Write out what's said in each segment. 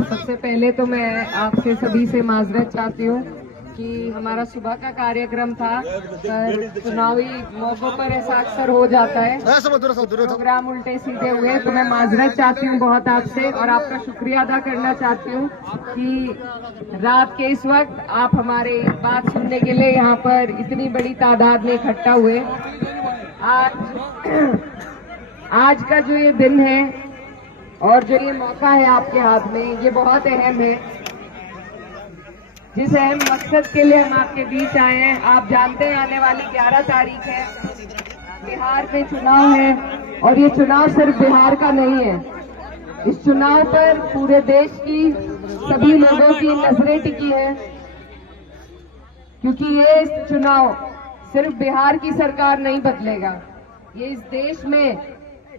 सबसे पहले तो मैं आपसे सभी से माजरत चाहती हूँ कि हमारा सुबह का कार्यक्रम था, पर चुनावी मौकों पर ऐसा अक्सर हो जाता है, प्रोग्राम उल्टे सीधे हुए, तो मैं माजरत चाहती हूँ बहुत आपसे और आपका शुक्रिया अदा करना चाहती हूँ कि रात के इस वक्त आप हमारे बात सुनने के लिए यहाँ पर इतनी बड़ी तादाद में इकट्ठा हुए। आज का जो ये दिन है और जो ये मौका है आपके हाथ में, ये बहुत अहम है। जिस अहम मकसद के लिए हम आपके बीच आए हैं, आप जानते हैं आने वाली 11 तारीख है, बिहार में चुनाव है और ये चुनाव सिर्फ बिहार का नहीं है। इस चुनाव पर पूरे देश की सभी लोगों की नजरें टिकी है, क्योंकि ये चुनाव सिर्फ बिहार की सरकार नहीं बदलेगा, ये इस देश में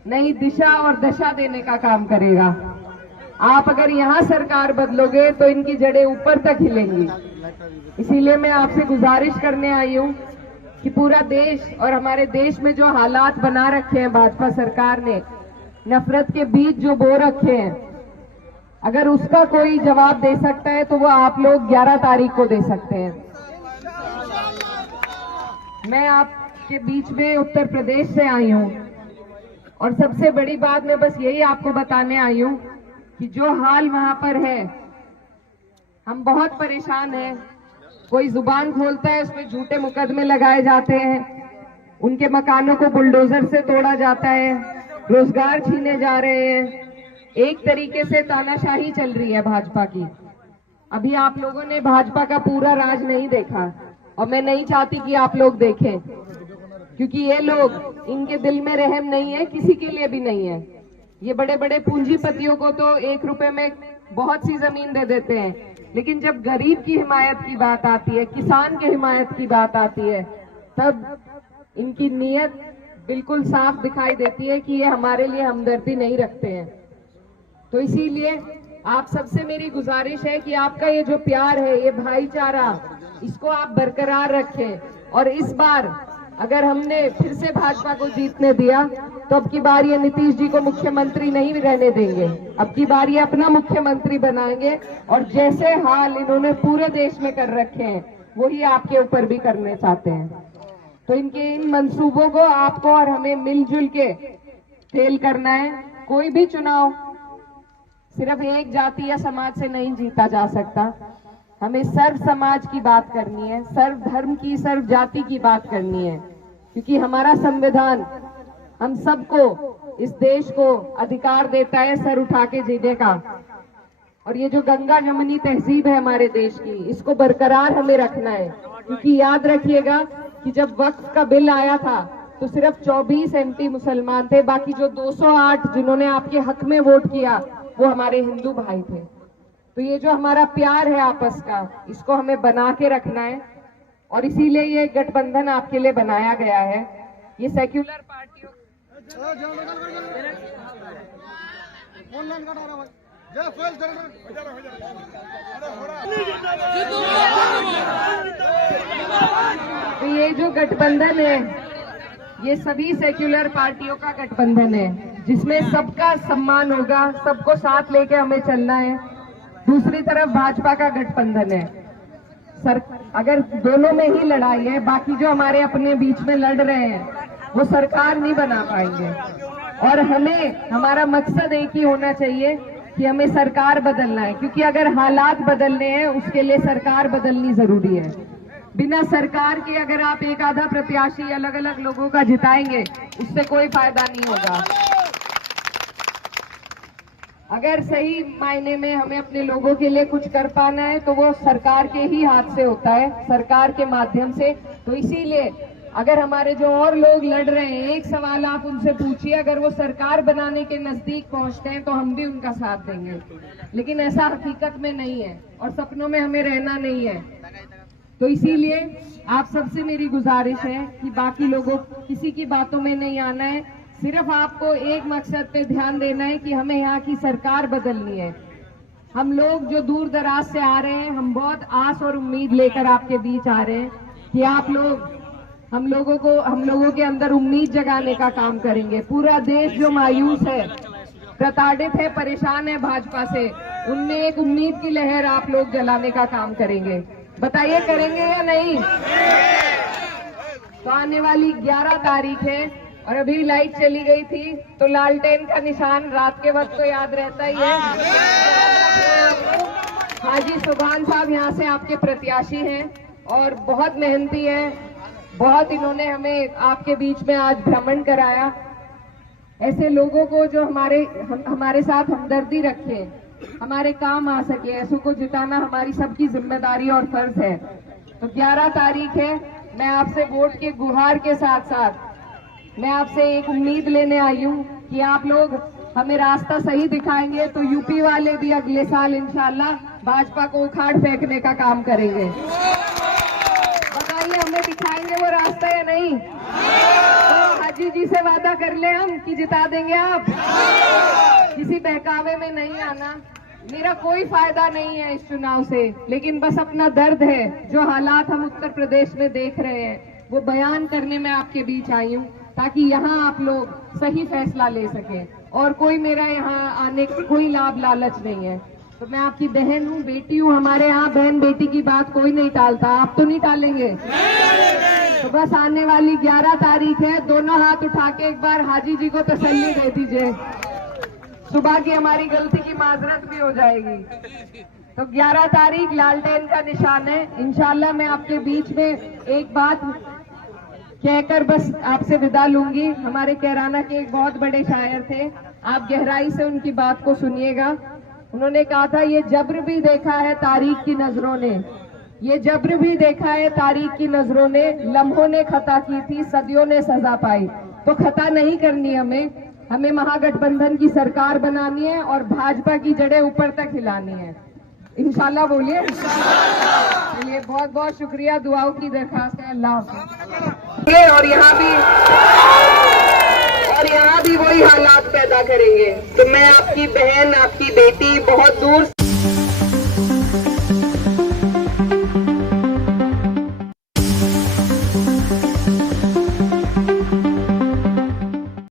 नई दिशा और दशा देने का काम करेगा। आप अगर यहाँ सरकार बदलोगे तो इनकी जड़ें ऊपर तक हिलेंगी। इसीलिए मैं आपसे गुजारिश करने आई हूँ कि पूरा देश और हमारे देश में जो हालात बना रखे हैं भाजपा सरकार ने, नफरत के बीज जो बो रखे हैं, अगर उसका कोई जवाब दे सकता है तो वो आप लोग 11 तारीख को दे सकते हैं। मैं आपके बीच में उत्तर प्रदेश से आई हूँ और सबसे बड़ी बात मैं बस यही आपको बताने आई हूँ कि जो हाल वहां पर है, हम बहुत परेशान हैं। कोई जुबान खोलता है उसमें झूठे मुकदमे लगाए जाते हैं, उनके मकानों को बुलडोजर से तोड़ा जाता है, रोजगार छीने जा रहे हैं। एक तरीके से तानाशाही चल रही है भाजपा की। अभी आप लोगों ने भाजपा का पूरा राज नहीं देखा और मैं नहीं चाहती कि आप लोग देखें, क्योंकि ये लोग, इनके दिल में रहम नहीं है, किसी के लिए भी नहीं है। ये बड़े बड़े पूंजीपतियों को तो 1 रुपए में बहुत सी जमीन दे देते हैं, लेकिन जब गरीब की हिमायत की बात आती है, किसान की हिमायत की बात आती है, तब इनकी नीयत बिल्कुल साफ दिखाई देती है कि ये हमारे लिए हमदर्दी नहीं रखते हैं। तो इसीलिए आप सबसे मेरी गुजारिश है कि आपका ये जो प्यार है, ये भाईचारा, इसको आप बरकरार रखें। और इस बार अगर हमने फिर से भाजपा को जीतने दिया तो अब की बार ये नीतीश जी को मुख्यमंत्री नहीं रहने देंगे, अब की बार ये अपना मुख्यमंत्री बनाएंगे और जैसे हाल इन्होंने पूरे देश में कर रखे हैं वही आपके ऊपर भी करने चाहते हैं। तो इनके इन मंसूबों को आपको और हमें मिलजुल के फेल करना है। कोई भी चुनाव सिर्फ एक जाति या समाज से नहीं जीता जा सकता, हमें सर्व समाज की बात करनी है, सर्व धर्म की, सर्व जाति की बात करनी है, क्योंकि हमारा संविधान हम सबको, इस देश को अधिकार देता है सर उठा के जीने का। और ये जो गंगा जमुनी तहजीब है हमारे देश की, इसको बरकरार हमें रखना है, क्योंकि याद रखिएगा कि जब वक्फ का बिल आया था तो सिर्फ 24 MP मुसलमान थे, बाकी जो 208 जिन्होंने आपके हक में वोट किया वो हमारे हिंदू भाई थे। तो ये जो हमारा प्यार है आपस का, इसको हमें बना के रखना है और इसीलिए ये गठबंधन आपके लिए बनाया गया है। ये सेक्युलर पार्टियों, तो ये जो गठबंधन है ये सभी सेक्युलर पार्टियों का गठबंधन है, जिसमें सबका सम्मान होगा, सबको साथ लेके हमें चलना है। दूसरी तरफ भाजपा का गठबंधन है। अगर दोनों में ही लड़ाई है, बाकी जो हमारे अपने बीच में लड़ रहे हैं वो सरकार नहीं बना पाएंगे। और हमें, हमारा मकसद एक ही होना चाहिए कि हमें सरकार बदलना है, क्योंकि अगर हालात बदलने हैं उसके लिए सरकार बदलनी जरूरी है। बिना सरकार के अगर आप एक आधा प्रत्याशी अलग अलग लोगों का जिताएंगे उससे कोई फायदा नहीं होगा। अगर सही मायने में हमें अपने लोगों के लिए कुछ कर पाना है तो वो सरकार के ही हाथ से होता है, सरकार के माध्यम से। तो इसीलिए अगर हमारे जो और लोग लड़ रहे हैं, एक सवाल आप उनसे पूछिए, अगर वो सरकार बनाने के नजदीक पहुंचते हैं तो हम भी उनका साथ देंगे, लेकिन ऐसा हकीकत में नहीं है और सपनों में हमें रहना नहीं है। तो इसीलिए आप सबसे मेरी गुजारिश है कि बाकी लोगों, किसी की बातों में नहीं आना है, सिर्फ आपको एक मकसद पे ध्यान देना है कि हमें यहाँ की सरकार बदलनी है। हम लोग जो दूर दराज से आ रहे हैं, हम बहुत आस और उम्मीद लेकर आपके बीच आ रहे हैं कि आप लोग हम लोगों के अंदर उम्मीद जगाने का काम करेंगे। पूरा देश जो मायूस है, प्रताड़ित है, परेशान है भाजपा से, उनमें एक उम्मीद की लहर आप लोग जलाने का काम करेंगे। बताइए करेंगे या नहीं? तो आने वाली 11 तारीख है और अभी लाइट चली गई थी, तो लालटेन का निशान रात के वक्त तो याद रहता ही है। हाजी सुभान साहब यहाँ से आपके प्रत्याशी हैं और बहुत मेहनती हैं, बहुत इन्होंने हमें आपके बीच में आज भ्रमण कराया। ऐसे लोगों को जो हमारे साथ हमदर्दी रखे, हमारे काम आ सके, ऐसों को जिताना हमारी सबकी जिम्मेदारी और फर्ज है। तो 11 तारीख है, मैं आपसे वोट के गुहार के साथ साथ मैं आपसे एक उम्मीद लेने आई हूँ कि आप लोग हमें रास्ता सही दिखाएंगे तो यूपी वाले भी अगले साल इंशाल्लाह भाजपा को उखाड़ फेंकने का काम करेंगे। बताइए हमें दिखाएंगे वो रास्ता या नहीं? तो हाजी जी से वादा कर ले हम कि जिता देंगे आप। किसी बहकावे में नहीं आना, मेरा कोई फायदा नहीं है इस चुनाव से, लेकिन बस अपना दर्द है, जो हालात हम उत्तर प्रदेश में देख रहे हैं वो बयान करने में आपके बीच आई हूँ, ताकि यहाँ आप लोग सही फैसला ले सके। और कोई मेरा यहाँ आने का कोई लाभ लालच नहीं है। तो मैं आपकी बहन हूँ, बेटी हूँ, हमारे यहाँ बहन बेटी की बात कोई नहीं टालता, आप तो नहीं टालेंगे? तो बस आने वाली 11 तारीख है, दोनों हाथ उठा के एक बार हाजी जी को तसल्ली दे दीजिए, सुबह की हमारी गलती की माजरत भी हो जाएगी। तो 11 तारीख लालटेन का निशान है। इंशाल्लाह मैं आपके बीच में एक बात कहकर बस आपसे विदा लूंगी। हमारे कैराना के एक बहुत बड़े शायर थे, आप गहराई से उनकी बात को सुनिएगा। उन्होंने कहा था, ये जब्र भी देखा है तारीख की नजरों ने, ये जब्र भी देखा है तारीख की नजरों ने, लम्हों ने खता की थी, सदियों ने सजा पाई। तो खता नहीं करनी हमें महागठबंधन की सरकार बनानी है और भाजपा की जड़ें ऊपर तक हिलानी है, इंशाल्लाह। बोलिए चलिए, बहुत बहुत शुक्रिया, दुआओं की दरखास्त है। अल्लाह हाफ़िज़। और यहाँ भी वही हालात पैदा करेंगे। तो मैं आपकी बहन, आपकी बेटी बहुत दूर